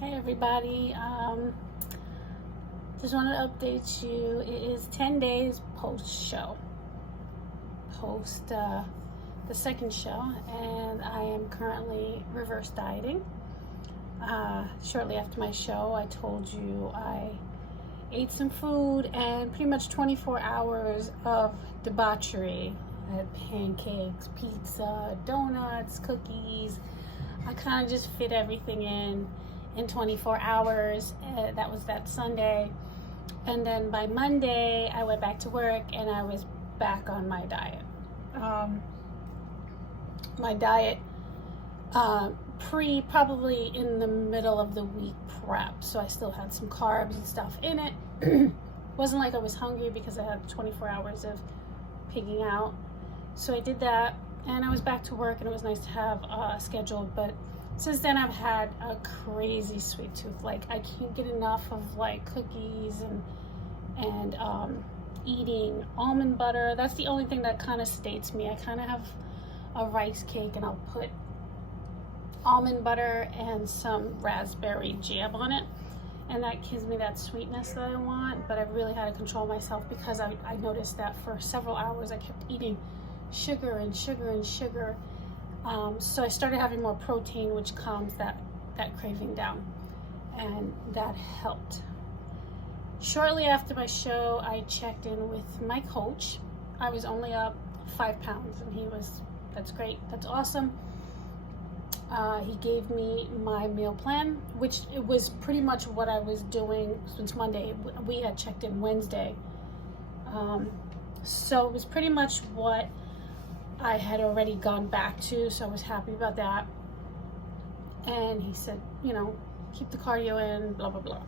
Hey everybody, just wanted to update you. It is 10 days post the second show, and I am currently reverse dieting. Shortly after my show, I told you I ate some food and pretty much 24 hours of debauchery. I had pancakes, pizza, donuts, cookies. I kind of just fit everything in 24 hours. That was that Sunday. And then by Monday, I went back to work and I was back on my diet. My diet probably in the middle of the week prep. So I still had some carbs and stuff in it. Wasn't like I was hungry because I had 24 hours of pigging out. So I did that and I was back to work, and it was nice to have scheduled. But since then I've had a crazy sweet tooth. Like I can't get enough of like cookies and eating almond butter. That's the only thing that kind of states me. I kind of have a rice cake and I'll put almond butter and some raspberry jam on it, and that gives me that sweetness that I want. But I really had to control myself because I noticed that for several hours I kept eating sugar and sugar and sugar. So I started having more protein, which calms that craving down, and that helped. Shortly after my show, I checked in with my coach. I was only up 5 pounds, and that's great, that's awesome. He gave me my meal plan, which it was pretty much what I was doing since Monday. We had checked in Wednesday. So it was pretty much what I had already gone back to, so I was happy about that. And he said, keep the cardio in, blah, blah, blah.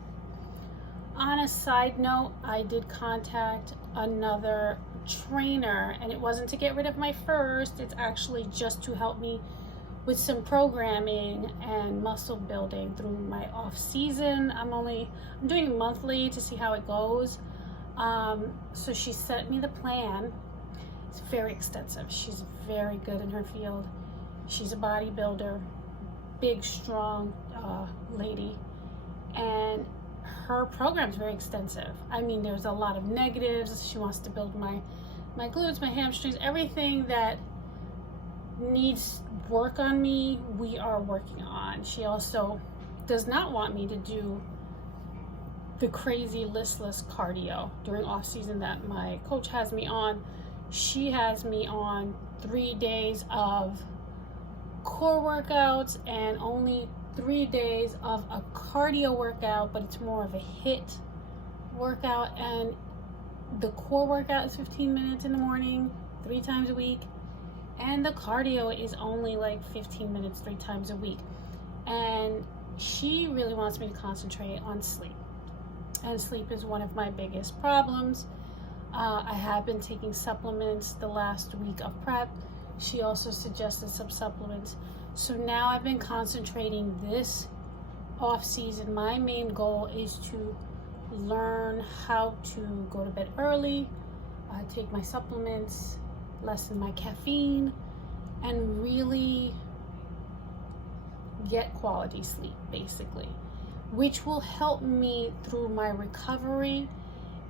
On a side note, I did contact another trainer, and it wasn't to get rid of my first, it's actually just to help me with some programming and muscle building through my off season. I'm doing it monthly to see how it goes. So she sent me the plan. It's very extensive. She's very good in her field. She's a bodybuilder, big, strong lady, and her program's very extensive. I mean, there's a lot of negatives. She wants to build my glutes, my hamstrings, everything that needs work on me, we are working on. She also does not want me to do the crazy listless cardio during off season that my coach has me on. She has me on 3 days of core workouts and only 3 days of a cardio workout, but it's more of a HIIT workout. And the core workout is 15 minutes in the morning, 3 times a week. And the cardio is only like 15 minutes 3 times a week. And she really wants me to concentrate on sleep. And sleep is one of my biggest problems. I have been taking supplements the last week of prep. She also suggested some supplements. So now I've been concentrating this off season. My main goal is to learn how to go to bed early, take my supplements, lessen my caffeine, and really get quality sleep, basically, which will help me through my recovery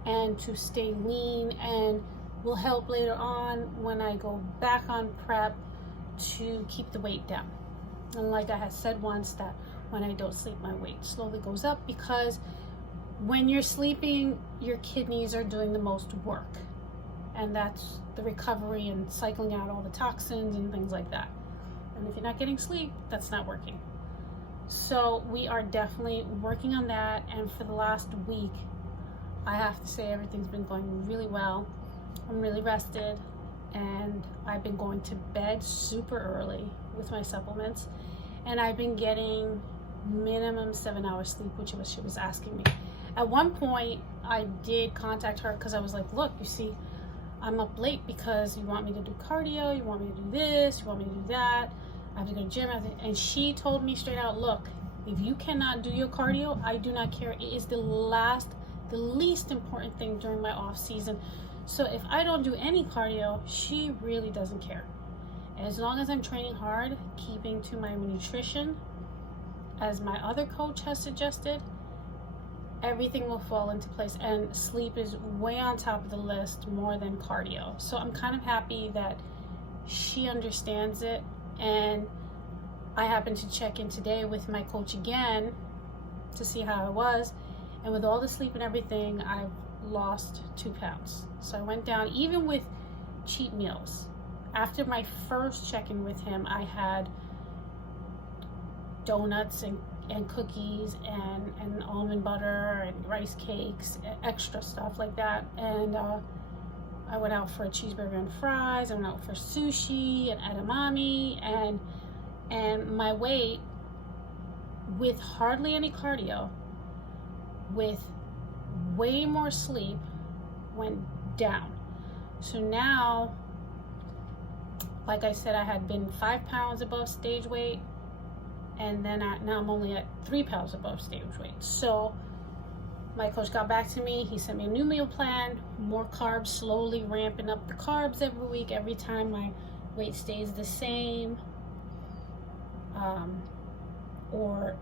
and to stay lean, and will help later on when I go back on prep to keep the weight down. And like I had said once, that when I don't sleep, my weight slowly goes up, because when you're sleeping, your kidneys are doing the most work, and that's the recovery and cycling out all the toxins and things like that. And if you're not getting sleep, that's not working. So we are definitely working on that. And for the last week, I have to say everything's been going really well. I'm really rested, and I've been going to bed super early with my supplements, and I've been getting minimum 7 hours sleep, which she was asking me. At one point, I did contact her because I was like, look, you see, I'm up late because you want me to do cardio, you want me to do this, you want me to do that, I have to go to the gym. And she told me straight out, look, if you cannot do your cardio, I do not care. It is the least important thing during my off season. So if I don't do any cardio, she really doesn't care. As long as I'm training hard, keeping to my nutrition, as my other coach has suggested, everything will fall into place, and sleep is way on top of the list, more than cardio. So I'm kind of happy that she understands it. And I happened to check in today with my coach again to see how I was, and with all the sleep and everything, I've lost 2 pounds. So I went down, even with cheat meals. After my first check-in with him, I had donuts and cookies and almond butter and rice cakes, extra stuff like that. And I went out for a cheeseburger and fries. I went out for sushi and edamame, and my weight, with hardly any cardio, with way more sleep, went down. So now, like I said, I had been 5 pounds above stage weight, and then now I'm only at 3 pounds above stage weight. So my coach got back to me. He sent me a new meal plan, more carbs, slowly ramping up the carbs every week. Every time my weight stays the same or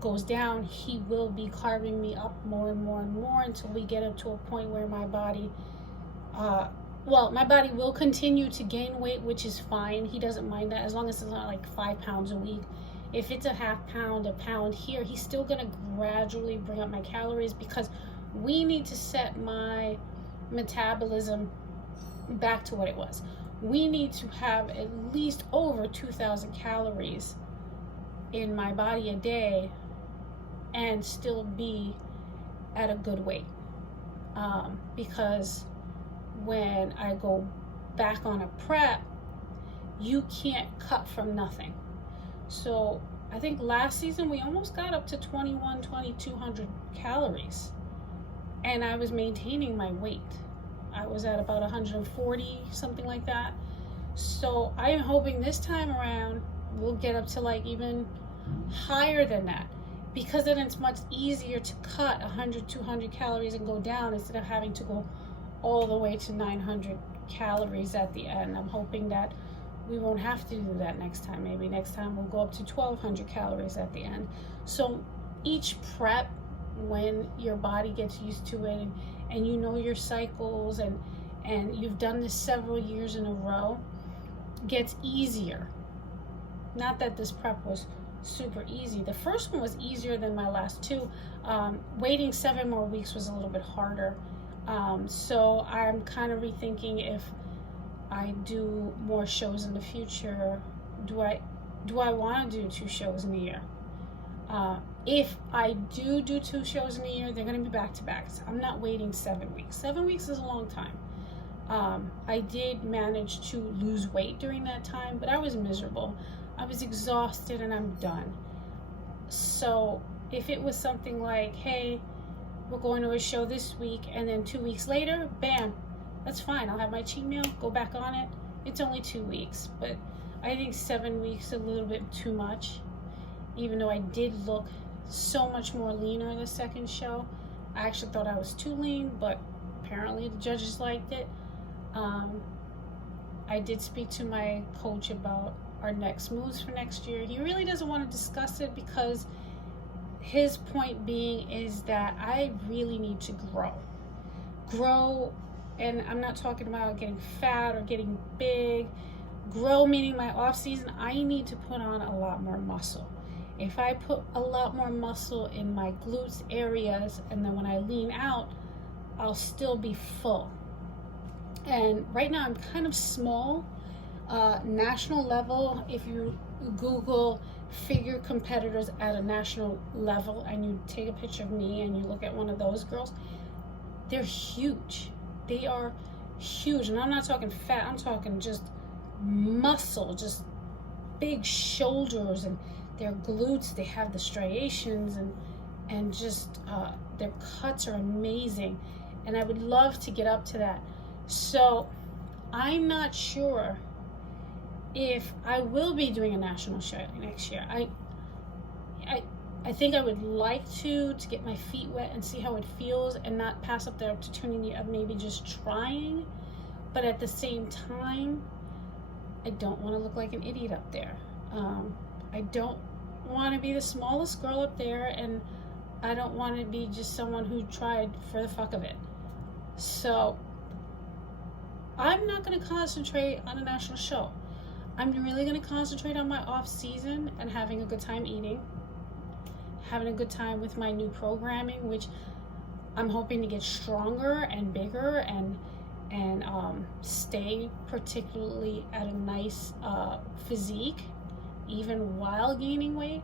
goes down, he will be carving me up more and more and more until we get up to a point where my body, my body will continue to gain weight, which is fine. He doesn't mind that, as long as it's not like 5 pounds a week. If it's a half pound, a pound here, he's still gonna gradually bring up my calories, because we need to set my metabolism back to what it was. We need to have at least over 2,000 calories in my body a day and still be at a good weight. Because when I go back on a prep, you can't cut from nothing. So I think last season we almost got up to 2,200 calories, and I was maintaining my weight. I was at about 140, something like that. So I am hoping this time around we'll get up to like even higher than that, because then it's much easier to cut 100, 200 calories and go down, instead of having to go all the way to 900 calories at the end. I'm hoping that we won't have to do that next time. Maybe next time we'll go up to 1,200 calories at the end. So each prep, when your body gets used to it, and you know your cycles, and you've done this several years in a row, gets easier. Not that this prep was super easy. The first one was easier than my last 2. Waiting 7 more weeks was a little bit harder. So I'm kind of rethinking if I do more shows in the future. Do I want to do 2 shows in a year? If I do 2 shows in a year, they're going to be back-to-backs. I'm not waiting 7 weeks. 7 weeks is a long time. I did manage to lose weight during that time, but I was miserable. I was exhausted, and I'm done. So if it was something like, hey, we're going to a show this week, and then 2 weeks later, bam, that's fine. I'll have my cheat meal, go back on it. It's only 2 weeks, but I think 7 weeks is a little bit too much. Even though I did look so much more leaner the second show. I actually thought I was too lean, but apparently the judges liked it. I did speak to my coach about our next moves for next year. He really doesn't want to discuss it, because his point being is that I really need to grow. And I'm not talking about getting fat or getting big. Grow meaning my off season, I need to put on a lot more muscle. If I put a lot more muscle in my glutes areas, and then when I lean out, I'll still be full. And right now I'm kind of small. National level, if you Google figure competitors at a national level, and you take a picture of me and you look at one of those girls, they're huge. They are huge. And I'm not talking fat, I'm talking just muscle, just big shoulders, and their glutes, they have the striations, and just their cuts are amazing. And I would love to get up to that. So I'm not sure if I will be doing a national show next year. I think I would like to get my feet wet and see how it feels, and not pass up the opportunity of maybe just trying. But at the same time, I don't want to look like an idiot up there. I don't want to be the smallest girl up there, and I don't want to be just someone who tried for the fuck of it. So I'm not going to concentrate on a national show. I'm really going to concentrate on my off season and having a good time eating, having a good time with my new programming, which I'm hoping to get stronger and bigger and stay particularly at a nice physique even while gaining weight.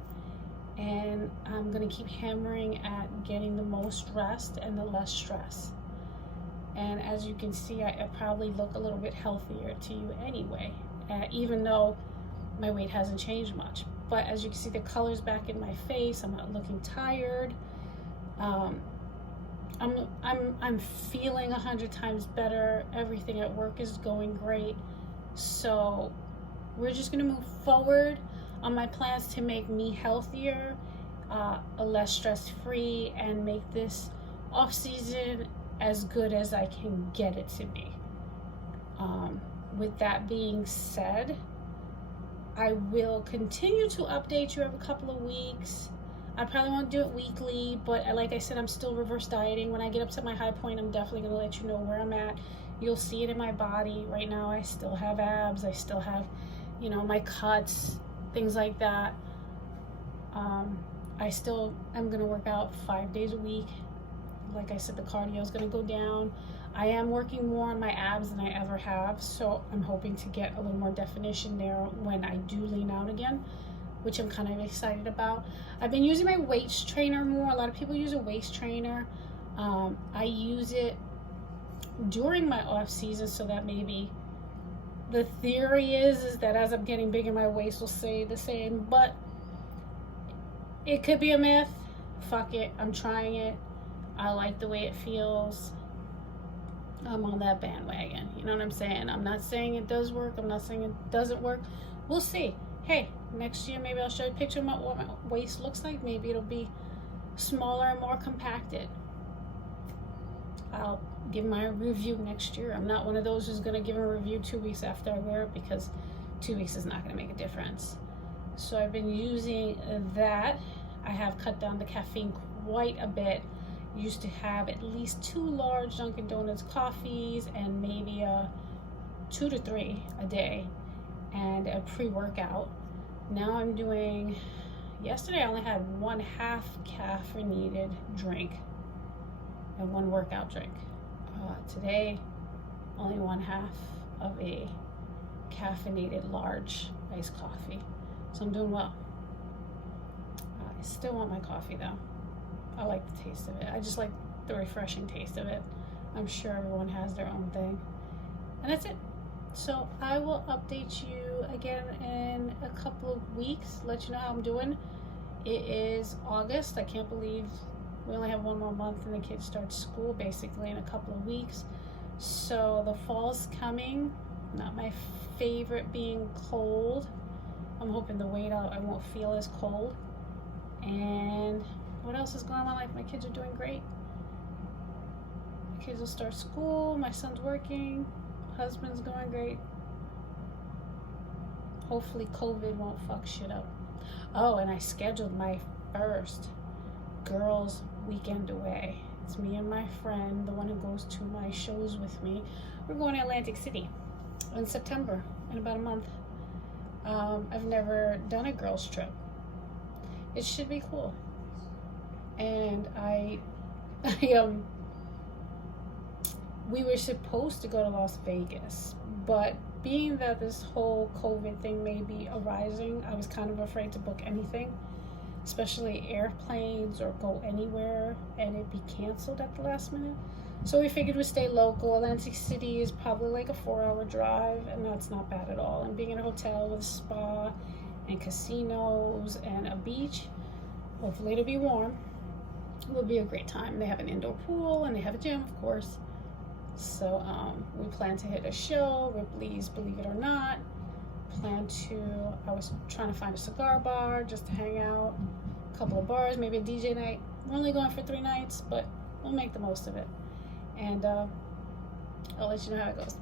And I'm going to keep hammering at getting the most rest and the less stress. And as you can see, I probably look a little bit healthier to you anyway, even though my weight hasn't changed much. But as you can see, the color's back in my face. I'm not looking tired. I'm feeling 100 times better. Everything at work is going great. So we're just gonna move forward on my plans to make me healthier, less stress-free, and make this off season as good as I can get it to be. With that being said, I will continue to update you every couple of weeks. I probably won't do it weekly, but like I said, I'm still reverse dieting. When I get up to my high point, I'm definitely going to let you know where I'm at. You'll see it in my body. Right now, I still have abs. I still have, you know, my cuts, things like that. I still am going to work out 5 days a week. Like I said, the cardio is going to go down. I am working more on my abs than I ever have, so I'm hoping to get a little more definition there when I do lean out again, which I'm kind of excited about. I've been using my waist trainer more. A lot of people use a waist trainer. I use it during my off season so that maybe the theory is that as I'm getting bigger, my waist will stay the same, but it could be a myth. Fuck it, I'm trying it. I like the way it feels. I'm on that bandwagon. You know what I'm saying? I'm not saying it does work. I'm not saying it doesn't work. We'll see. Hey, next year maybe I'll show you a picture of what my waist looks like. Maybe it'll be smaller and more compacted. I'll give my review next year. I'm not one of those who's going to give a review 2 weeks after I wear it, because 2 weeks is not going to make a difference. So I've been using that. I have cut down the caffeine quite a bit. Used to have at least 2 large Dunkin' Donuts coffees and maybe 2 to 3 a day, and a pre-workout. Now I'm doing, yesterday I only had 1/2 caffeinated drink and 1 workout drink. Today, only 1/2 of a caffeinated large iced coffee. So I'm doing well. I still want my coffee though. I like the taste of it. I just like the refreshing taste of it. I'm sure everyone has their own thing. And that's it. So I will update you again in a couple of weeks, let you know how I'm doing. It is August. I can't believe we only have 1 more month and the kids start school basically in a couple of weeks. So the fall's coming. Not my favorite being cold. I'm hoping the weight out I won't feel as cold. And what else is going on in my life? My kids are doing great. My kids will start school. My son's working. Husband's going great. Hopefully COVID won't fuck shit up. Oh, and I scheduled my first girls' weekend away. It's me and my friend, the one who goes to my shows with me. We're going to Atlantic City in September, in about a month. I've never done a girls' trip. It should be cool. And we were supposed to go to Las Vegas, but being that this whole COVID thing may be arising, I was kind of afraid to book anything, especially airplanes or go anywhere and it be canceled at the last minute. So we figured we'd stay local. Atlantic City is probably like a 4-hour drive, and that's not bad at all. And being in a hotel with a spa and casinos and a beach, hopefully it'll be warm, it will be a great time. They have an indoor pool and they have a gym, of course. So we plan to hit a show, Ripley's Believe It or Not. I was trying to find a cigar bar just to hang out, a couple of bars, maybe a DJ night. We're only going for 3 nights, but we'll make the most of it. And I'll let you know how it goes.